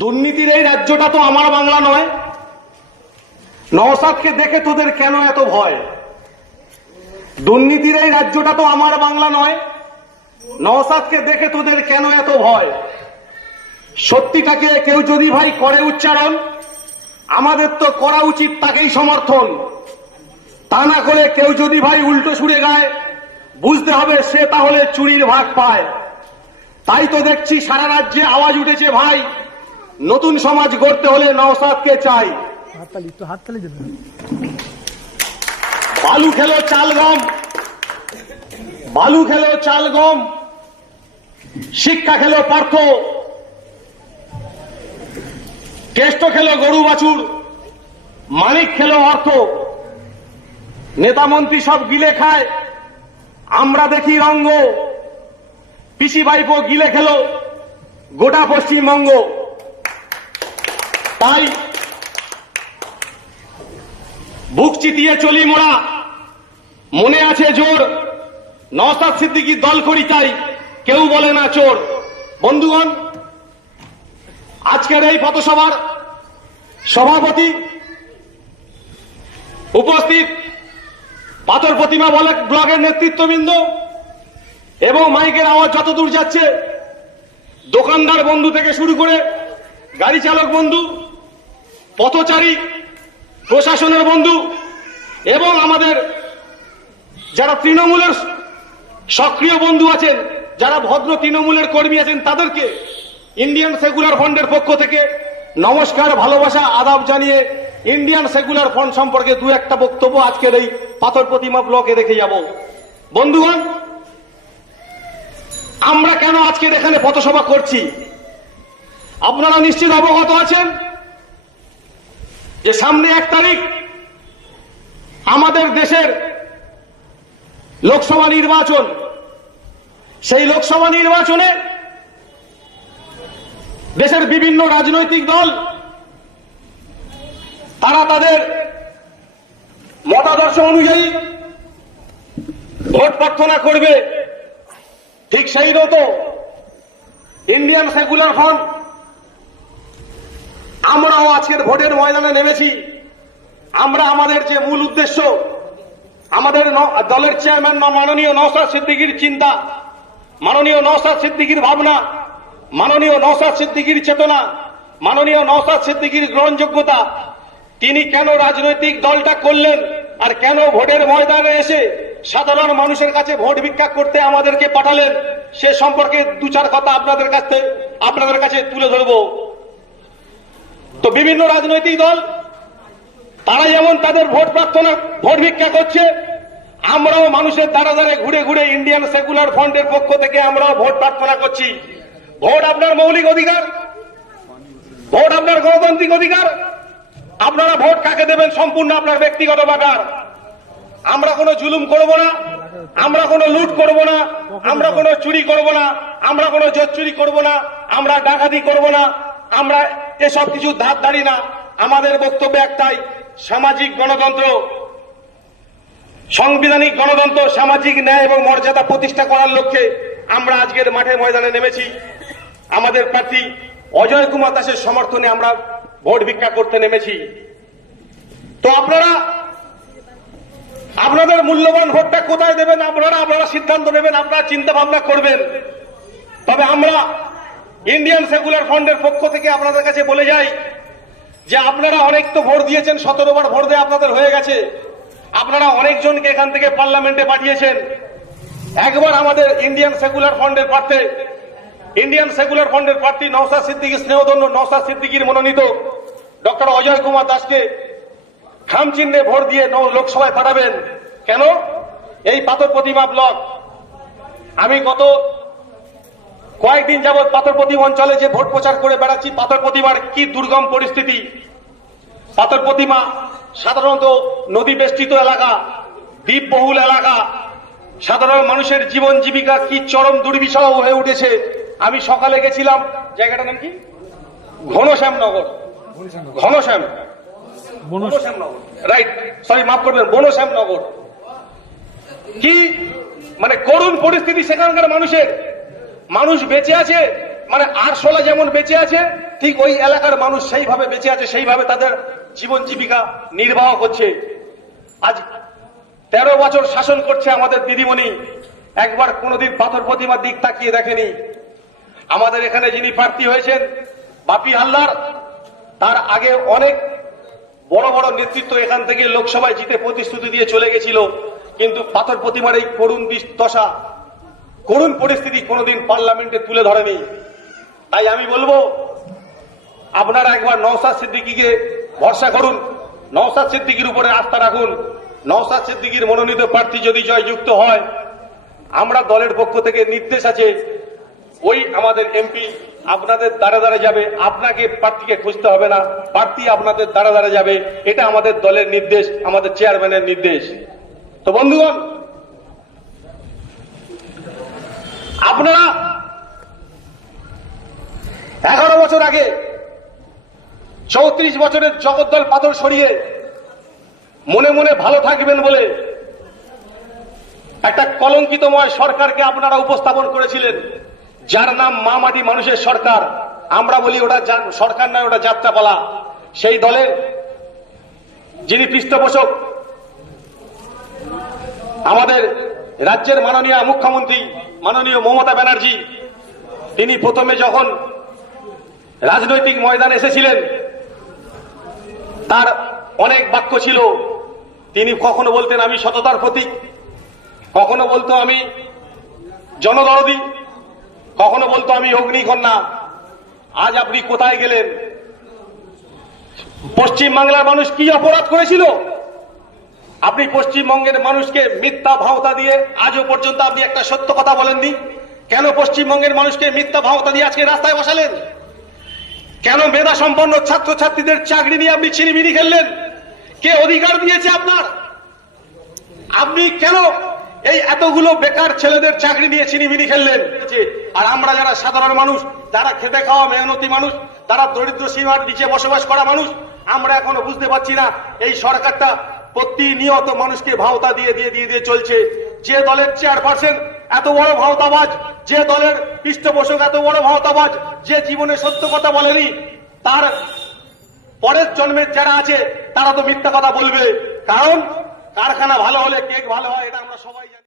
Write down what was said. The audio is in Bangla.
দুর্নীতির এই রাজ্যটা তো আমার বাংলা নয়। নওশাদকে দেখে তোদের কেন এত ভয়? দুর্নীতির এই রাজ্যটা তো আমার বাংলা নয়। নওশাদকে দেখে তোদের কেন এত ভয়? সত্যিটাকে কেউ যদি ভাই করে উচ্চারণ, আমাদের তো করা উচিত তাকেই সমর্থন। তা না করে কেউ যদি ভাই উল্টো সুরে গায়, বুঝতে হবে সে তাহলে চুরির ভাগ পায়। তাই তো দেখছি সারা রাজ্যে আওয়াজ উঠেছে ভাই, নতুন সমাজ গড়তে হলে নওশাদকে চাই। বালু খেলো চাল গম, বালু খেলো চাল গম, শিক্ষা খেলো পার্থ, কেষ্ট খেলো গরু বাছুর, মানিক খেলো অর্থ। নেতা মন্ত্রী সব গিলে খায়, আমরা দেখি রঙ্গ। পিসি ভাইপো গিলে খেলো গোটা পশ্চিমবঙ্গ। তাই বুক চিতিয়ে চলি মোরা, মনে আছে জোর। নওশাদ সিদ্দিকীর দল করি চাই, কেউ বলে না চোর। বন্ধুগণ, আজকের এই পথসভার সভাপতি, উপস্থিত পাথর প্রতিমা ব্লকের নেতৃত্ববৃন্দ এবং মাইকের আওয়াজ যতদূর যাচ্ছে, দোকানদার বন্ধু থেকে শুরু করে গাড়ি চালক বন্ধু, পথচারী, প্রশাসনের বন্ধু এবং আমাদের যারা তৃণমূলের সক্রিয় বন্ধু আছেন, যারা ভদ্র তৃণমূলের কর্মী আছেন, তাদেরকে ইন্ডিয়ান সেকুলার ফ্রন্টের পক্ষ থেকে নমস্কার, ভালোবাসা, আদাব জানিয়ে ইন্ডিয়ান সেকুলার ফ্রন্ট সম্পর্কে দু একটা বক্তব্য আজকের এই পাথর প্রতিমা ব্লকে রেখে যাব। বন্ধুগণ, আমরা কেন আজকের এখানে পথসভা করছি? আপনারা নিশ্চিত অবগত আছেন যে সামনে 1 তারিখ আমাদের দেশের লোকসভা নির্বাচন। সেই লোকসভা নির্বাচনে দেশের বিভিন্ন রাজনৈতিক দল তারা তাদের মতাদর্শ অনুযায়ী ভোট প্রার্থনা করবে। ঠিক সেই মতো ইন্ডিয়ান সেকুলার ফ্রন্ট আমরাও আজকের ভোটের ময়দানে নেমেছি। আমরা আমাদের যে মূল উদ্দেশ্য, আমাদের দলের চেয়ারম্যান মাননীয় নওশাদ সিদ্দিকীর চিন্তা, মাননীয় নওশাদ সিদ্দিকীর ভাবনা, মাননীয় নওশাদ সিদ্দিকীর চেতনা, মাননীয় নওশাদ সিদ্দিকীর গ্রহণযোগ্যতা, তিনি কেন রাজনৈতিক দলটা করলেন আর কেন ভোটের ময়দানে এসে সাধারণ মানুষের কাছে ভোট ভিক্ষা করতে আমাদেরকে পাঠালেন, সে সম্পর্কে 2-4 কথা আপনাদের কাছে তুলে ধরব। তো বিভিন্ন রাজনৈতিক দল তারা যেমন তাদের ভোট প্রার্থনা, ভোট ভিক্ষা করছে, আমরাও মানুষের দ্বারা দ্বারে ঘুরে ঘুরে ইন্ডিয়ান সেকুলার ফ্রন্টের পক্ষ থেকে আমরাও ভোট প্রার্থনা করছি। ভোট আপনার মৌলিক অধিকার, ভোট আপনার গণতান্ত্রিক অধিকার। আপনারা ভোট কাকে দেবেন সম্পূর্ণ আপনার ব্যক্তিগত ব্যাপার। আমরা কোনো জুলুম করব না, আমরা কোনো লুট করব না, আমরা কোনো চুরি করব না, আমরা কোনো জোর চুরি করব না, আমরা ডাকাতি করব না, আমরা এসব কিছু ধার ধারি না। আমাদের বক্তব্য একটাই, সামাজিক গণতন্ত্র, সাংবিধানিক গণতন্ত্র, সামাজিক ন্যায় এবং মর্যাদা প্রতিষ্ঠা করার লক্ষ্যে আমরা আজকের মাঠে ময়দানে নেমেছি। আমাদের প্রার্থী অজয় কুমার দাসের সমর্থনে আমরা ভোট ভিক্ষা করতে নেমেছি। তো আপনারা আপনাদের মূল্যবান ভোটটা কোথায় দেবেন আপনারা সিদ্ধান্ত নেবেন, আপনারা চিন্তা ভাবনা করবেন। তবে আমরা ইন্ডিয়ান সেকুলার ফ্রন্টের পক্ষ থেকে আপনাদের কাছে বলে যাই যে আপনারা অনেক তো ভোট দিয়েছেন, 17 বার ভোট দেওয়া আপনাদের হয়ে গেছে। আপনারা অনেকজনকে এখান থেকে পার্লামেন্টে পাঠিয়েছেন। একবার আমাদের ইন্ডিয়ান সেকুলার ফ্রন্টের প্রার্থী নওশাদ সিদ্দিকী, স্নেহধন্য নওশাদ সিদ্দিকীর মনোনীত ডক্টর অজয় কুমার দাসকে খাম চিহ্নে ভোট দিয়ে লোকসভায় পাঠাবেন। কেন? এই পাথর প্রতিমা ব্লক, আমি গত কয়েকদিন যাবৎ পাথর প্রতিমা অঞ্চলে যে ভোট প্রচার করে বেড়াচ্ছি, পাথর প্রতিমার কি দুর্গম পরিস্থিতি। পাথর প্রতিমা সাধারণত নদী বেষ্টিত এলাকা, দ্বীপবহুল এলাকা, সাধারণ মানুষের জীবন জীবিকা কি চরম দুর্বিষহ হয়ে উঠেছে। আমি সকালে গেছিলাম, জায়গাটার নাম কি? ঘনশ্যামনগর, রাইট, সরি মাফ করবেন, বনশ্যামনগর। কি মানে করুণ পরিস্থিতি সেখানকার মানুষের। মানুষ বেঁচে আছে, মানে আরশোলা যেমন বেঁচে আছে, ঠিক ওই এলাকার মানুষ সেইভাবে বেঁচে আছে, সেইভাবে তাদের জীবন জীবিকা নির্বাহ করছে। আজ 13 বছর শাসন করছে আমাদের দিদিমণি, একবার কোনোদিন পাথর প্রতিমার দিক তাকিয়ে দেখেনি। আমাদের এখানে যিনি প্রার্থী হয়েছেন বাপি হালদার, তার আগে অনেক বড় বড় নেতৃত্ব এখান থেকে লোকসভায় জিতে প্রতিশ্রুতি দিয়ে চলে গেছিল, কিন্তু পাথর প্রতিমার এই করুণ দশা, করুণ পরিস্থিতি কোনোদিন পার্লামেন্টে তুলে ধরেনি। তাই আমি বলবো, আপনারা একবার নওশাদ সিদ্দিকীকে ভরসা করুন, নওশাদ সিদ্দিকীর উপরে আস্থা রাখুন। নওশাদ সিদ্দিকীর মনোনীত প্রার্থী যদি জয়যুক্ত হয়, আমরা দলের পক্ষ থেকে নির্দেশ আছে, ওই আমাদের এমপি আপনাদের দ্বারা দ্বারা যাবে, আপনাকে প্রার্থীকে খুঁজতে হবে না, প্রার্থী আপনাদের দ্বারা দ্বারা যাবে। এটা আমাদের দলের নির্দেশ, আমাদের চেয়ারম্যানের নির্দেশ। তো বন্ধুগণ, আপনারা 11 বছর আগে 34 বছরের জগদ্দল পাথর সরিয়ে মনে মনে ভালো থাকবেন বলে একটা কলঙ্কিতময় সরকারকে আপনারা উপস্থাপন করেছিলেন, যার নাম মা মাটি মানুষের সরকার। আমরা বলি ওটা সরকার নয়, ওটা যাত্রাপালা। সেই দলের যিনি পৃষ্ঠপোষক আমাদের রাজ্যের মাননীয় মুখ্যমন্ত্রী মাননীয় মমতা ব্যানার্জি, তিনি প্রথমে যখন রাজনৈতিক ময়দানে এসেছিলেন, তার অনেক বাক্য ছিল। তিনি কখনো বলতেন আমি সততার প্রতীক, কখনো বলতো আমি জনদরদী, কখনো বলতো আমি অগ্নিকন্যা। আজ আপনি কোথায় গেলেন? পশ্চিম বাংলার মানুষ কি অপরাধ করেছিল? আপনি পশ্চিমবঙ্গের মানুষকে মিথ্যা ভাওতা দিয়ে আজও পর্যন্ত আপনি একটা সত্য কথা বলেননি। কেন পশ্চিমবঙ্গের মানুষকে মিথ্যা ভাওতা দিয়ে আজকে রাস্তায় বসালেন? কেন মেধা সম্পন্ন ছাত্রছাত্রীদের চাকরি নিয়ে আপনি ছিনিমিনি খেললেন? কে অধিকার দিয়েছে আপনার? আপনি কেন এই এতগুলো বেকার ছেলেদের চাকরি নিয়ে ছিনিমিনি খেললেন? আর আমরা যারা সাধারণ মানুষ, যারা খেটে খাওয়া মেহনতি মানুষ, যারা দরিদ্র সীমার নিচে বসবাস করা মানুষ, আমরা এখনো বুঝতে পারছি না এই সরকারটা প্রতিনিয়ত মানুষকে ভাওতা দিয়ে দিয়ে দিয়ে দিয়ে চলছে। যে দলের চেয়ারপারসন এত বড় ভাওতাবাজ, যে দলের পৃষ্ঠপোষক এত বড় ভাওতাবাজ, যে জীবনে সত্য কথা বলেনি, তার পরের জন্মের যারা আছে তারা তো মিথ্যা কথা বলবে। কারণ কারখানা ভালো হলে কেক ভালো হয়, এটা আমরা সবাই জানি।